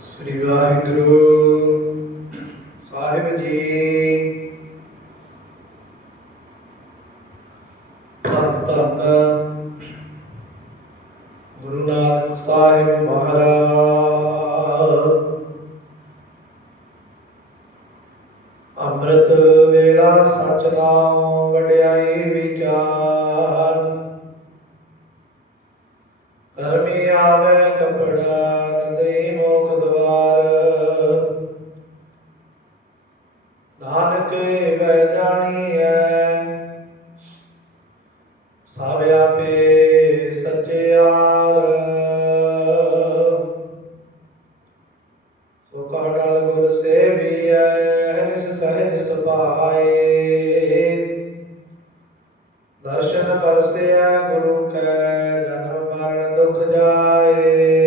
ਸ੍ਰੀ ਵਾਹਿਗੁਰੂ। ਸਾਹਿਬ ਜੀ। ਧੰਨ ਗੁਰੂ ਨਾਨਕ ਸਾਹਿਬ ਮਹਾਰਾਜ। ਅੰਮ੍ਰਿਤ ਵੇਲਾ ਸਚ ਨਾਮ ਵਡਿਆਈ ਵਿਚਾਰ ਨਾਨਕ ਵੈ ਜਾਣੀਐ। ਸਭ ਆਪੇ ਸਚਿਆਰ ਸੋ ਕਾਟਲ ਗੁਰ ਸੇਵੀਐ ਹਰਿ ਸਹਿਜ ਸੁਭਾਏ। ਦਰਸ਼ਨ ਪਰਸਿਆ ਗੁਰੂ ਕੈ ਜਨਮ ਮਰਨ ਦੁਖ ਜਾਏ।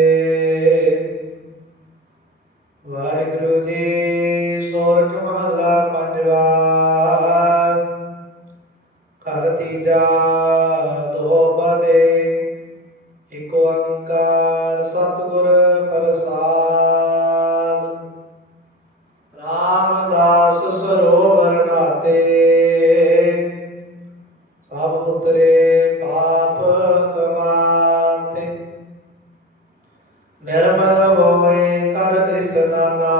ਤੀਜਾ ਦੋ ਪਦੇ। ਇਕ ਓੰਕਾਰ ਸਤਿਗੁਰ ਪ੍ਰਸਾਦ। ਰਾਮਦਾਸ ਸਰੋਵਰ ਨਾਤੇ। ਸਭ ਉਤਰੇ ਪਾਪ ਕਮਾਤੇ। ਨਿਰਮਲ ਹੋਏ ਕਰ ਇਸਨਾਨਾ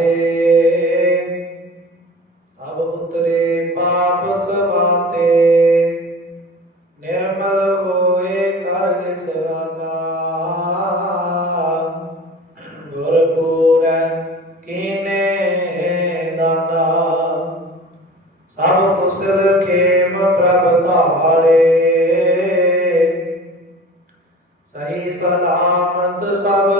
ਸਰੋਵਰ ਨਾਤੇ ਸਭ ਉਤਰੇ ਪਾਪ ਕਮਾਤੇ ਨਿਰਮਲ ਹੋਏ ਕਰ ਇਸਰਾਨਾ ਗੁਰ ਕੀਨੇ ਦਾਨਾ ਸਭ ਕੁਸਲ ਖੇਮ ਪ੍ਰਭ ਧਾਰੇ। ਸਹੀ ਸਲਾਮਤ ਸਭ